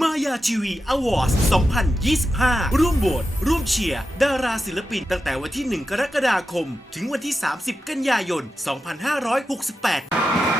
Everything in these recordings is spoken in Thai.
มายาทีวีอวอร์ด2025 ร่วมโหวตร่วมเชียร์ ดาราศิลปินตั้งแต่วันที่ 1 กรกฎาคม ถึงวันที่ 30 กันยายน 2568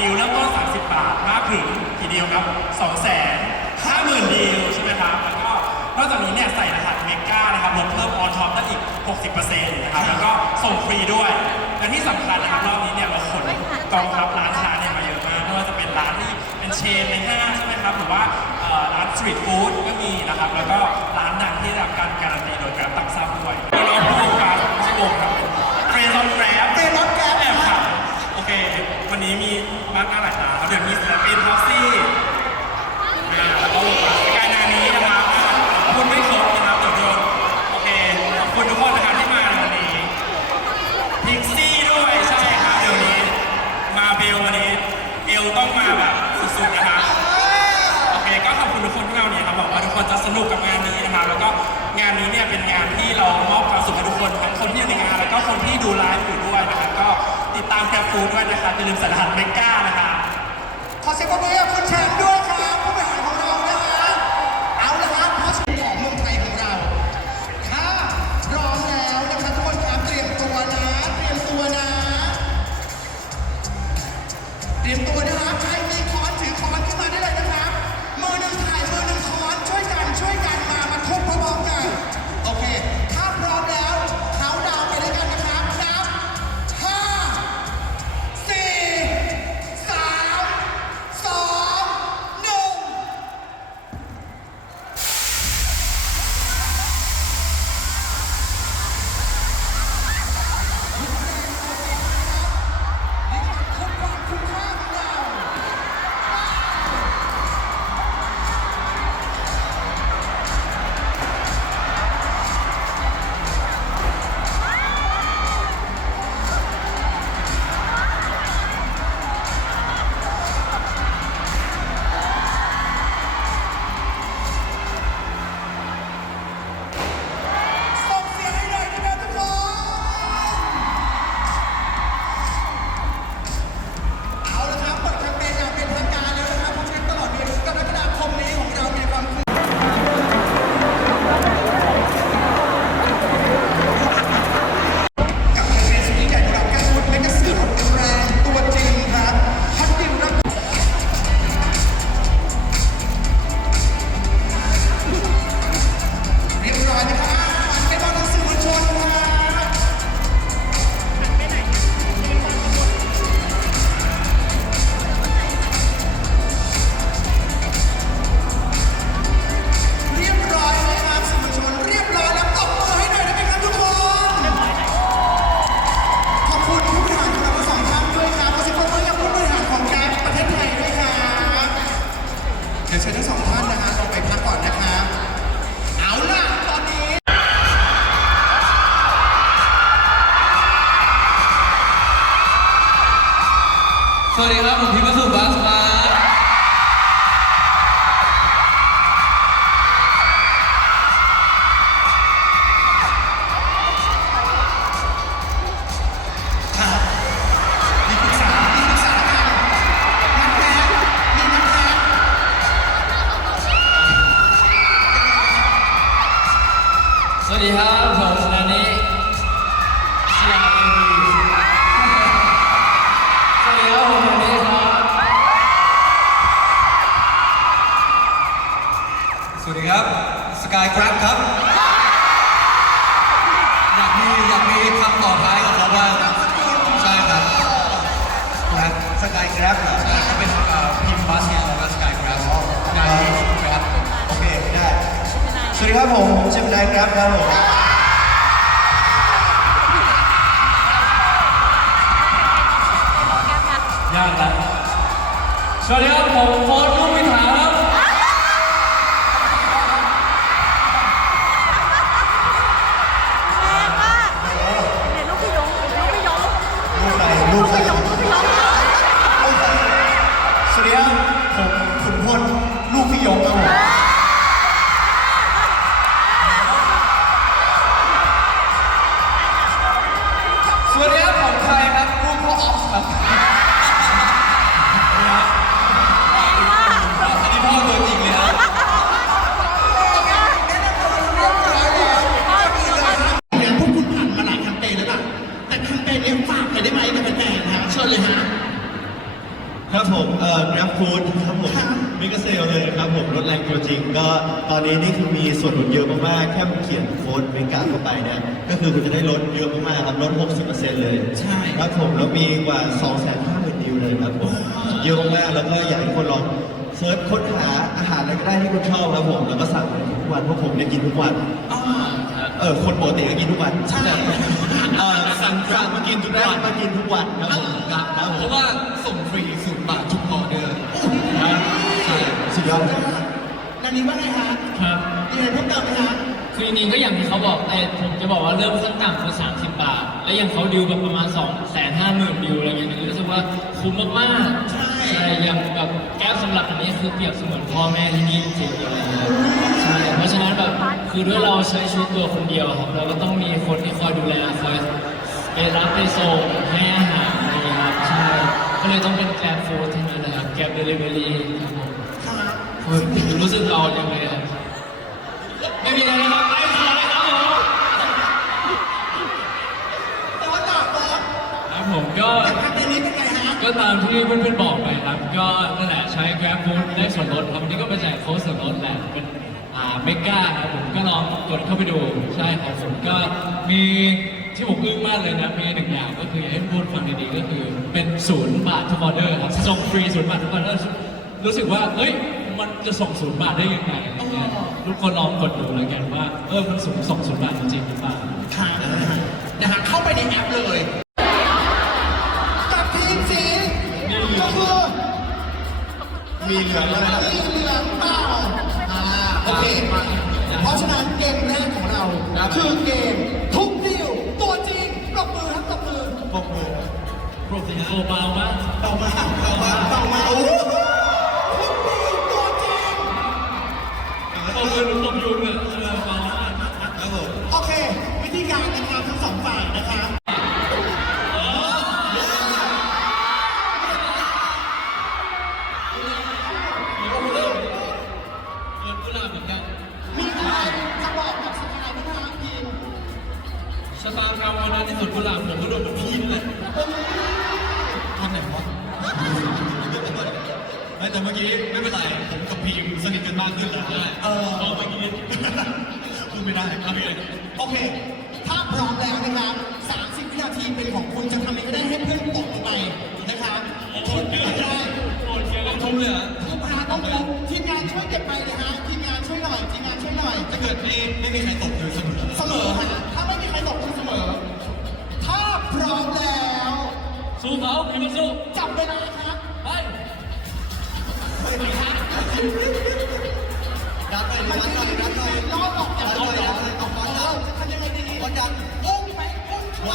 ดีลเริ่มต้น 30 บาทมากถึงทีเดียวครับ2 5 0 0 0 0 ดีลใช่ไหมครับ แล้วก็นอกจากนี้เนี่ยใส่รหัสเมกานะครับลดเพิ่มออนท็อปได้อีก 60%นะครับ แล้วก็ส่งฟรีด้วย และที่สำคัญนะครับรอบนี้เนี่ยเราขนกองทัพร้านค้าเนี่ยมาเยอะมากไม่ว่าจะเป็นร้านที่เป็นเชนในห้างใช่ไหมครับ หรือว่าร้านสตรีทฟู้ดก็มีนะครับ แล้วก็ร้านดังที่ได้รับการการันตีโดยการตักซับด้วยเราพูดครับไม่ใช่วงครับเทรนด์ออนแกร็บเทรนแกร็บ แอบค่ะโอ เค วันนี้มีมากหน้าหลายตาครับเดี๋ยวมีศิลปินท็อกซี่อ่าแล้วก็วงการกานนี้นะครับอ่าพูดไม่ครบนะครับเดี๋ยวโดนโอเคขอบคุณทุกคนนะครับที่มาในวันนี้พิกซี่ด้วยใช่ครับเดี๋ยวนี้ มาเบลวันนี้เอลต้องมาแบบสุดๆนะครับโอเคก็ขอบคุณทุกคนที่มาวันนี้ครับบอกว่าทุกคนจะสนุกกับงานนี้นะครับแล้วก็งานนี้เนี่ยเป็นงานที่เรามอบความสุขให้ทุกคนทั้งคนที่อยู่ในงานแล้วก็คนที่ดูไลฟ์อยู่ ฟูดด้วยนะครับอย่าลืมสัญหัสเมก้านะครับขอเสียงปรบมือให้กับคุณแชมป์ด้วย ผมผมเจมินายครับครับผมยากละสวัสดีครับผมโฟร์ เปญนี้ฝากไปได้ไหมกับแฟนๆนะเชิญเลยฮะ ครับผมเอ่อ Grab Food ครับผมมิกเซลเลยครับผมรถแรงตัวจริง ก็ตอนนี้นี่คือมีส่วนลดเยอะมากๆ แค่เขียนโค้ดเมกาเข้าไปเนี่ยก็คือคุณจะได้ลดเยอะมากๆครับลด 60%เลยใช่ครับผมแล้วมีกว่า 250,000ดิวเลยครับผมเยอะมากๆแล้วก็อยากให้คนลองเซิร์ชค้นหาอาหารอะไรก็ได้ที่คุณชอบครับผมแล้วก็สั่งทุกวันเพราะผมเนี่ยกินทุกวันเออคนปกติก็กินทุกวันใช่ เออสั่งสั่งมากินทุกวันมากินทุกวันครับผมครับครับเพผมราะว่าส่งฟรีศูนย์บาททุกออเดอร์สุดยอดนันนี้ว่าไงฮะครับมีอะไรเพิ่มเติมไหมฮะคือจริงๆก็อย่างที่เขาบอกแต่ผมจะบอกว่าเริ่มขั้นต่ำคือ 30 บาท และอย่างเขาดิวแบบประมาณ2 5 0 0 0 0ดิวอะไรอย่างเงี้ยรู้สึกว่าคุ้มมากๆใช่อย่างแบบแก้วสำหรับอันนี้คือเปรียบเสมือนพ่อแม่ที่นี่จริงๆอะไรอย่างเงี้ยใช่ เพราะฉะนั้นแบบคือด้วยเราใช้ชีวิตตัวคนเดียวครับเราก็ต้องมีคนที่คอยดูแลคอยไปรับไปส่งให้อาหารอะไรอย่างเงี้ยครับใช่ก็เลยต้องเป็นแกร็บฟู้ดทั้งนั้นนะครับแกร็บเดลิเวอรี่ครับผมครับรู้สึกเรายังไงครับไม่มีอะไรครับไปต่อเลยครับผมแต่ว่าต่อครับผมก็แต่แคมเปนี้เป็นไงฮะก็ตามที่เพื่อนๆบอกไปครับ ก็นั่นแหละใช้ Grab Food ได้ส่วนลดครับวันนี้ก็ไปแจกโค้ดส่วนลดแหละเป็น เมกาครับผมก็ลองกดเข้าไปดูใช่ครับผมก็มีที่ผมอึ้งมากเลยนะมีหนึ่งอย่างก็คือให้พูดฟังดีๆก็คือ เป็นศูนย์บาททุกออเดอร์ครับส่งฟรีศูนย์บาททุกออเดอร์รู้สึกว่าเอ้ยมันจะส่งศูนย์บาทได้ยังไงอะไรเงี้ยทุกคนลองกดดูแล้วกันว่าเออมันสูงส่งศูนย์บาทจริงหรือเปล่าค่ะนะฮะเข้าไปในแอปเลยกับทีมสีก็คือมีเหลืองแล้วนะครับมีเหลืองเปล่า เกมมาเพราะฉะนั้นเกมแรกของเราคือเกมทุกดิวตัวจริงปรบมือครับปรบมือปกมือโปรตีนโคเบามากต่ามาต่ามาต่ามาโอ้ทุกดิวตัวจริงขอบคุณผมยุ่เลย ชะตากรรมวันนั้นที่สุดกุหลาบผมก็โดนเหมือนพี่นั่นแหละทำไหนวะไม่แต่เมื่อกี้ไม่เป็นไร ผมกับพีมสนิทกันมากขึ้นแล้วเออเมื่อกี้พูดไม่ได้ครับพี่โอเค ถ้าพร้อมแล้วนะครับ30วินาทีเป็นของคุณจะทำยังไงก็ได้ให้เพื่อนตกลงไปนะครับทุบไม่ได้ต้องทุ่มเลยเหรอทุบหาต้องทุบทีมงานช่วยเก็บไปนะฮะทีมงานช่วยหน่อยทีมงานช่วยหน่อยถ้าเกิดไม่ไม่มีใครตกอยู่เสมอเสมอฮะ ถ้าไม่มีใครตกคือเสมอถ้าพร้อมแล้ว สู้เขาพี่มาสู้จับเวลาครับ ไปรับไปรับหน่อยรับหน่อยรอบออกจากรอบออกออกมาแล้วจะทำยังไงดีวันจันทร์อุ้มไหมอุ้มช่ว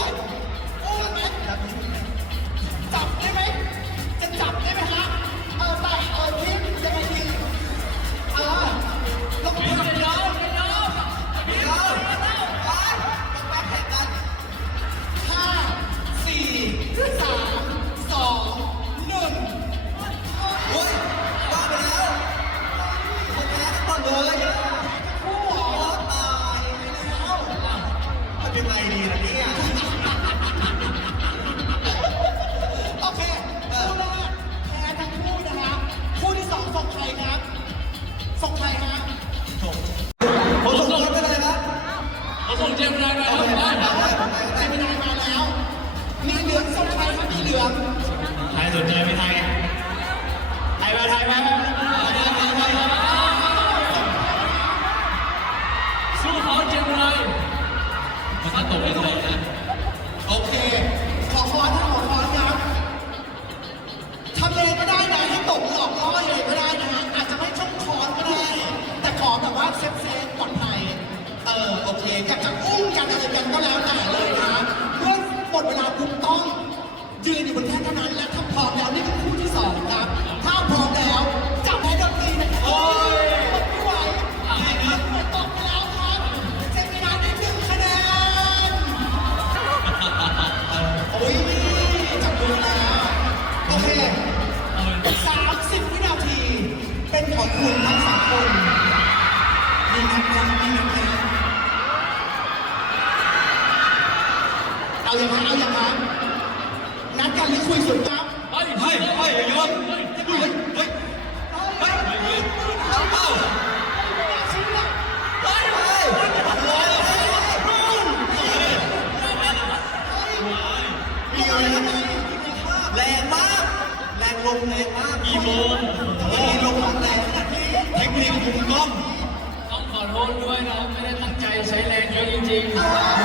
เอาอย่างไรเอาอย่างไรนัดกันหรือคุยส่วนครับเฮ้ยเฮ้ยเฮ้ยย่าโยนเฮ้ยเฮ้ยเฮ้ยเฮ้ยเฮ้ยเฮ้ยเอ้าเอ้าชิ้นละเฮ้ยเฮ้ยมีอะไรนะแรงมากแรงลงแรงมากกี่โมงกี่ลงแรงนาดนี้เทคนิคมุมกล้องต้องขอโทษด้วยนะไม่ได้ตั้งใจใช้แรงเยอะจริงๆ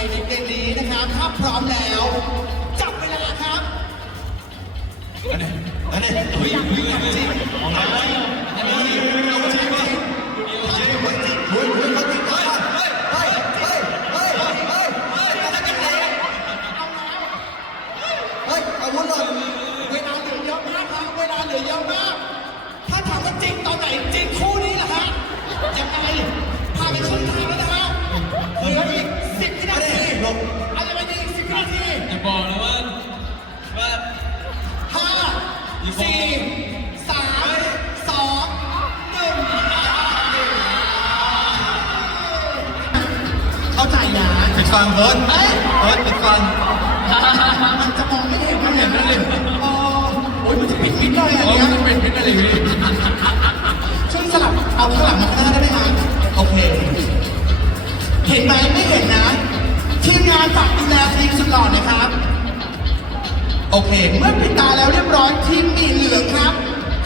ในเกมนี้นะครับถ้าพร้อมแล้ว จับเวลาครับอันนี้อันนี้เฮ้ยเฮ้ยจริงมองอะไรอันนี้จริงจริงจริงจริงเฮ้ยเฮ้ยเขาจริงเฮ้ยเฮ้ยเฮ้ยเฮ้ยเฮ้ยเฮ้ยเฮ้ยเฮ้ยเฮ้ยจะกินอะไรเฮ้ยอาวุธเลยเวลาเหลือเยอะมากครับเวลาเหลือเยอะมากถ้าถามว่าจริงตอนไหนจริงคู่นี้เหรอฮะยังไงผ่านไปครึ่งทางแล้วนะฮะเห สี่สามสองหนึ่งเข้าใจนะติดฟังเฟิร์สเอ้ยเฟิร์สติดฟังมันจะมองไม่เห็นมันเห็นนั่นเลยโอ้โอ้ยมันจะปิดมิดเลยอันโอ้เนี้มันยจะเป็นพิษอะไรพี่ช่วยสลับเอาข้างหลังมาข้างหน้าได้ไหมฮะโอเค เห็นไหมไม่เห็นนะ ทีมงานฝากดูแลทีมสุดหล่อหนะครับ โอเค เมื่อปิดตาแล้วเรียบร้อยทีม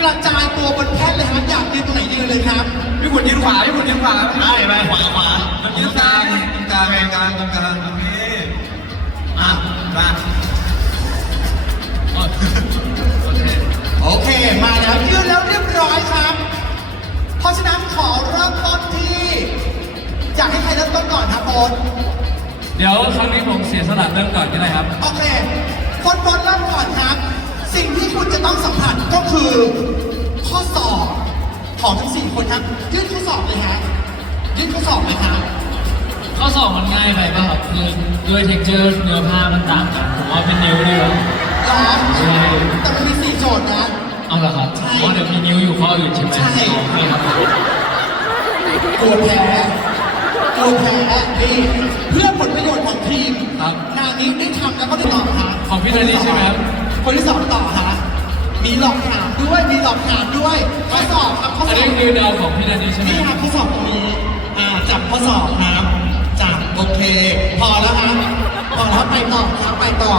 ระจายตัวบนแท่นเลยฮะอยากยืนตรงไหนยืนเลยครับพี่บุญยืนขวาพี่บุญยืนขวาได้ไปขวาขวายืนกลางกลางกลางกลางกลางโอเคอะมาโอเคมาแล้วยืนแล้วเรียบร้อยครับ เพราะฉะนั้นขอเริ่มต้นที่อยากให้ใครเริ่มต้นก่อนครับโอ๊ตเดี๋ยวครั้งนี้ผมเสียสละเริ่มก่อนก็ได้ครับ โอเคคนบนเริ่มก่อนครับ สิ่งที่คุณจะต้องสัมผัสก็คือ ข้อสอบของทั้งสี่คนครับยื่นข้อสอบเลยฮะยื่นข้อสอบเลยครับข้อสอบมันง่ายไปป่ะครับคือด้วยเท็กเจอร์เนื้อผ้ามันต่างกันผมว่าเป็นนิ้วดีกว่าร้อนใช่แต่มันมีสี่โจทย์นะเอาละครับใช่เพราะเดี๋ยวมีนิ้วอยู่ข้ออื่นใช่ไหมใช่โอเคครับกลัวแพ้กลัวแพ้นี่เพื่อผลประโยชน์ของทีมครับนางนี้ได้ทำแล้วก็ได้ตอบฮะของพี่นานี่ใช่ไหมครับ คนที่สองต่อฮะมีหลอกถามด้วยมีหลอกถามด้วยข้อสอบครับข้อสอันอนี้บคือดาวของพี่นานี่ใช่ไหมนี่ครับข้อสอบตรงนี้อ่าจับข้อสอบครับจับโอเค พอแล้วครับพอแล้วไปต่อครับไปต่อ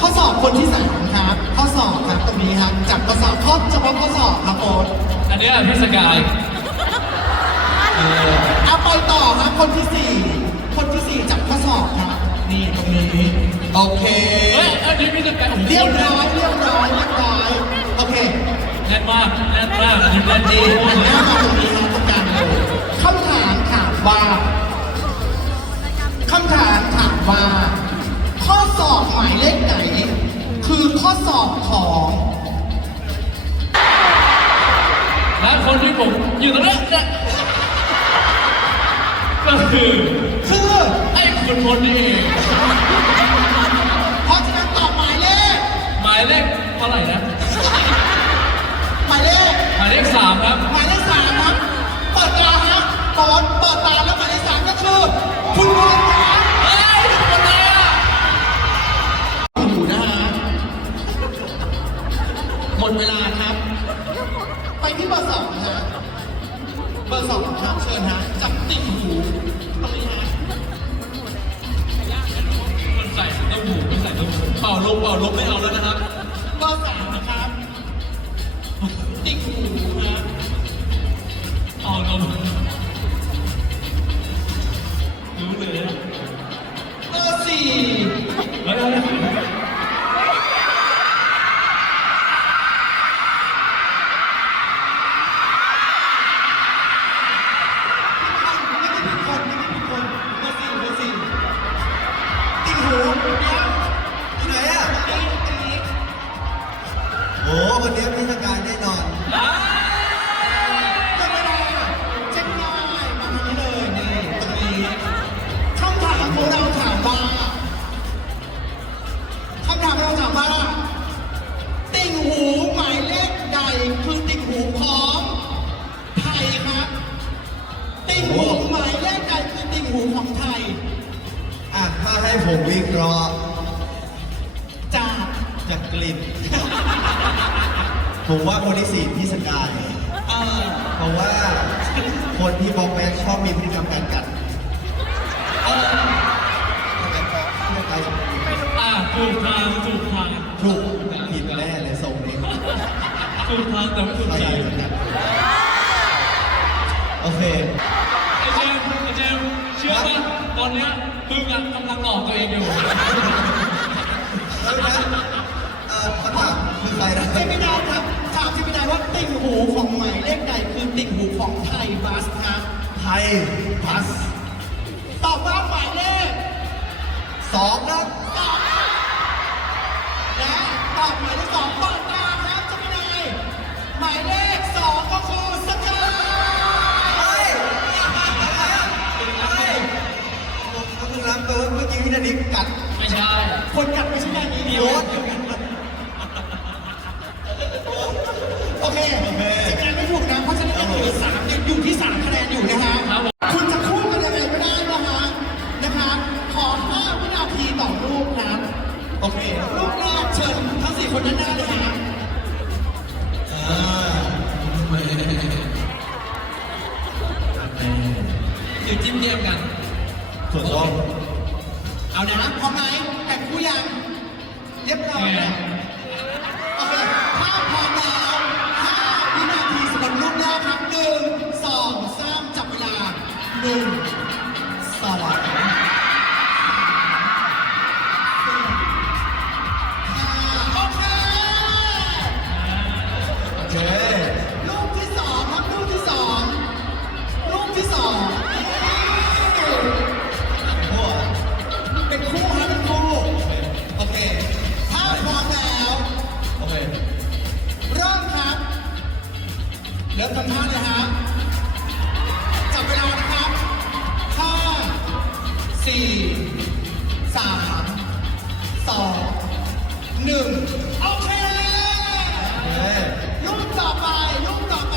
ข้อสอบคนที่สามครับข้อสอบครับตรงนี้ครับจับข้อสอบข้อเฉพาะข้อสอบครับโอ๊ตอันเนี้ยพี่สกายเออเอาไปต่อครับคนที่สี่คนที่สี่จับข้อสอบครับนี่ตรงนี้ โอเคเฮ้ยอันนี้พี่สกายโอ้โหเรียบร้อยเรียบร้อยเรียบร้อยโอเคแน่นมากแน่นมากอันนี้แน่นดีหันหน้ามาตรงนี้ครับตรงกลางเลยคำถามถามว่าคำถามถามว่า ข้อสอบหมายเลขไหน คือข้อสอบของและคนที่ผมอยู่ตรงนี้เนี่ยก็คือคือไอ้ คุณบนนี่เพราะฉะนั้นตอบหมายเลข หมายเลขเท่าไหร่นะ หมายเลข หมายเลขสามครับ หมายเลขสามครับ เปิดตาฮะตอนเปิดตาแล้วหมายเลขสามก็คือคุณวรนทร์เฮ้ยนไหนอ่ดูนะฮะ หมดเวลาครับ ไปที่เบอร์สองนะฮะ เบอร์สองครับเชิญฮะ จับติ่งหูตรงนี้ฮะ ลบเปล่าลบไม่เอาแล้วนะครับข้อสาม กตัวเองอยู่แล้วนะเอ่อคำถามคือใครนะ เจมินายครับถามเจมินายว่าติ่งหูของหมายเลขใดคือติ่งหูของไทยบัสครับไทยพัสตอบว่าหมายเลขสองนะสองและตอบหมายเลขสองเปิดตาครับเจมินายหมายเลขสองก็คือสกาย เฮ้ยเฮ้ยเขาเพิ่งรับตัวเมื่อ กี้วินาทีกัด ไม่ใช่คนกัดไม่ใช่แค่นี้เดียวโอ๊ตโอเคเจมินายไม่ถูกนะเพราะฉะนั้นยังอยู่สามยังอยู่ที่สามคะแนนอยู่นะฮะครับผมคุณจะคู่กันยังไงก็ได้นะฮะนะคะ ขอห้าวินาทีต่อรูปนะโอเครูปแรกเชิญทั้งสี่คนด้านหน้าเลยฮะหรือจิ้มเยี่ยมกันส่วนตัวเอา เสี่สามสองหนึ่งโอเคโอเคลูกต่อไปลูกต่อไป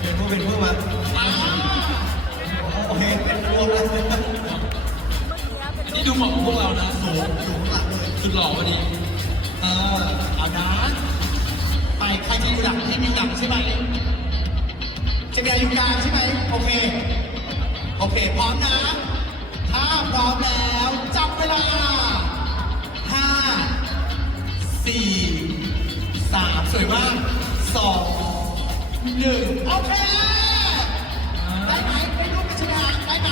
เป็นผู้เป็นผู้มาอ่าโอเคเป็นรวมแล้วนี่ดูเหมาะกับพวกเรานะสูงสูงหลังเลยสุดหล่อพอดีเออเอานะไปใครจะอยู่หลังที่มีหลังใช่ไหมจะมีอะไรอยู่กลางใช่ไหมโอเคโอเคพร้อมนะาพร้อมแล้วจับเวลาห้าสี่สามสวยมากสองหนึ่งโอเค ได้ไหมได้รูปเป็นชนะได้ไหม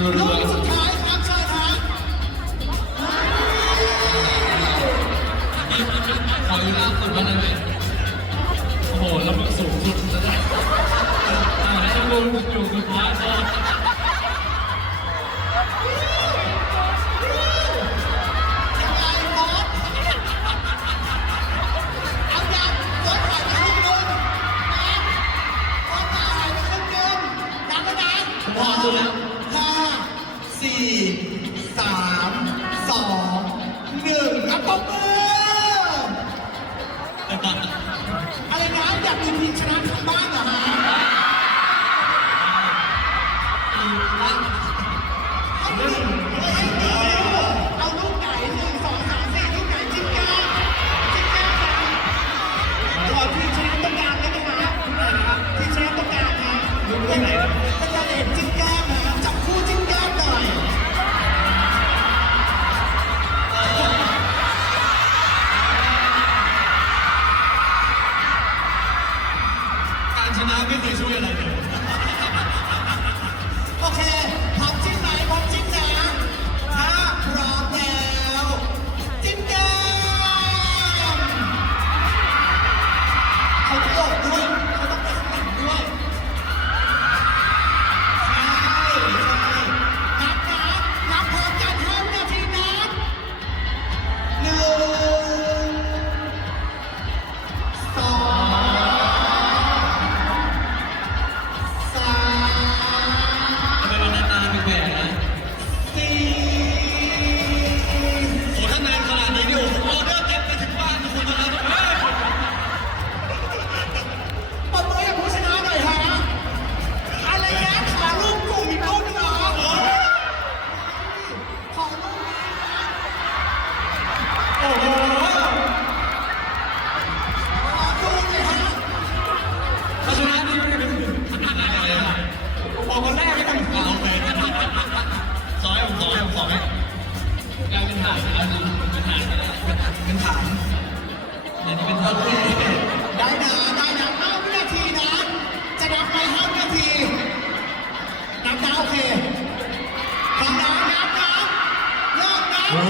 ดูดูรูปสุดท้ายครับเชิญครับขออยู่ล่างสุดมาได้ไหมโอ้โหแล้วมึงสูงสุดแล้วได้อ่าแล้วมึงอยู่สุดท้ายก็ นะอย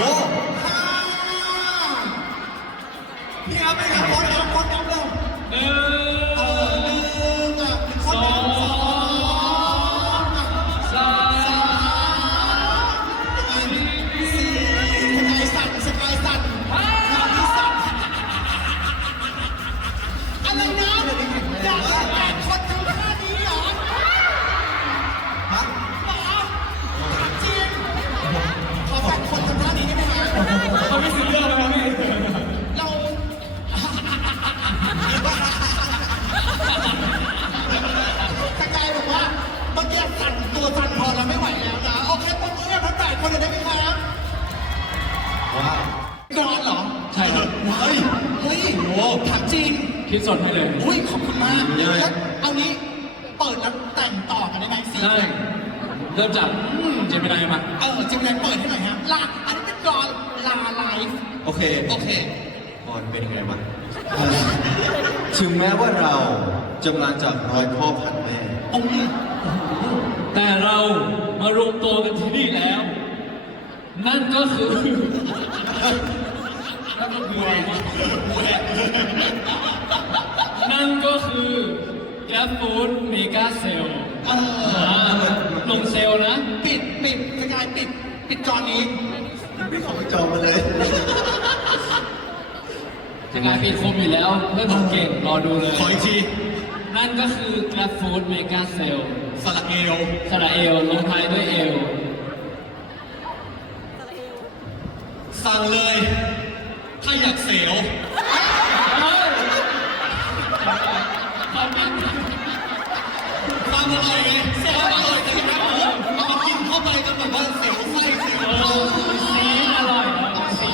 ริ่ ว้าวกรอนเหรอใช่ครับ เฮ้ยเฮ้ยโอ้ถามจริงคิดสดให้เลย อุ้ยขอบคุณมากแล้วเอานี้เปิดแล้วแต่งต่อกันได้ไหมสิใช่เริ่มจากเจมินายมา เออจิมนายเปิดให้หน่อยฮะลาอันนี้เป็นกรอนลาไลฟ์โอเคโอเค พรเป็นยังไงบ้างถึงแม้ว่าเราจะมาจากร้อยพ่อพันแม่ องค์นี้แต่เรามารวมตัวกันที่นี่แล้ว นั่นก็คือ นั่นก็คืออะไรวะนั่นก็คือแกฟฟูดเมกาเซลเออลงเซลล์นะ ปิดปิดสกายปิด ปิดกรอนนี้ไม่ขอไปจองมาเลยยังไงปีคมอยู่แล้วเพื่อนผมเก่งรอดูเลย ขออีกที นั่นก็คือ Grab Food Mega Sale สระเอล สระเอลลงท้ายด้วยเอล สั่งเลย ถ้าอยากเสียว ฟังอะไรเสียวอร่อยจริงไหมเอามากินเข้าไปจนแบบว่าเสียวไส้เสียวท้องสีอร่อยสี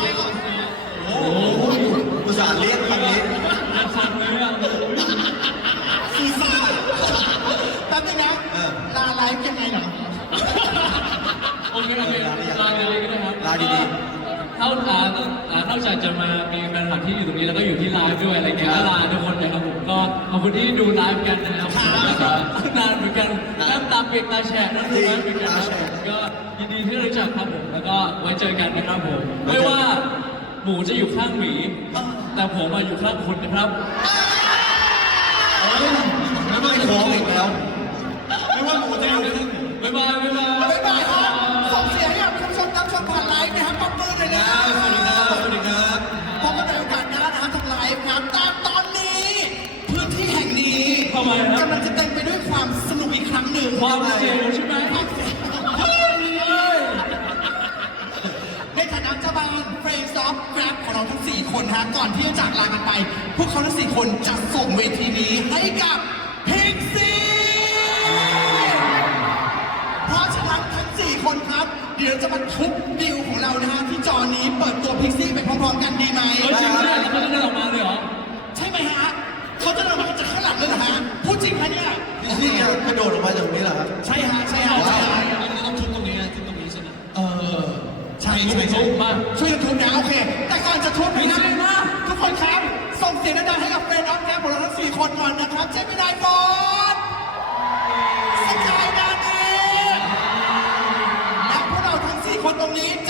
โอ้โหอุตส่าห์เรียกคำนี้น่าทานเลยอะซีซ่าแป๊บนึงนะเออลาไลฟ์ยังไงเหรอ โอเคโอเคลาเลยก็ได้ครับ ลาดี เท่าอ่านอกจากจะมามีแฟนคลับที่อยู่ตรงนี้แล้วก็อยู่ที่ไลฟ์ด้วยอะไรเงี้ยก็ลาทุกคนนะครับผมก็ขอบคุณที่ดูไลฟ์กันนะครับแล้วก็นานเหมือนกันน้ำตาเปียกตาแฉะนั่นคือเหมือนกันนะครับผมก็ยินดีที่รู้จักครับผมแล้วก็ไว้เจอกันนะครับผมไม่ว่าหมูจะอยู่ข้างหมีแต่ผมมาอยู่ข้างคุณนะครับแล้วไม่ขออีกแล้ว ไม่ว่าหมูจะอยู่ที่บ๊ายบายบ๊ายบายบ๊ายบาย ด์ซอฟแกร็บของเราทั้ง4คนฮะก่อนที่จะจากลากันไป พวกเขาทั้ง4คนจะส่งเวทีนี้ให้กับพิกซี่เพราะฉะนั้นทั้ง4คนครับ เดี๋ยวจะมาทุบดิวของเรานะฮะที่จอนี้เปิดตัวพิกซี่ไปพร้อมๆกันดีไหมเฮ้ยจริงไหมเนี่ยแล้วเขาจะเดินออกมาเลยเหรอ ใช่ไหมฮะเขาจะเดินมาจากข้างหลังเลยเหรอฮะพูดจริงไหมเนี่ยๆนี่กระโดดออกมาจากตรงนี้เหรอครับ ใช่ฮะใช่ฮะใช่ฮะ ช่ใช่ใช่ทุบมาช่วยกันทุบนะโอเค แต่ก่อนจะทุบนะไม่ใช่นะทุกคนครับส่งเสียงดังๆให้กับเฟรนด์ออฟแกรของเราทั้ง4คนก่อนนะครับเจมินายบอสสกายนาเนและพวกเราทั้ง4คนตรงนี้จะ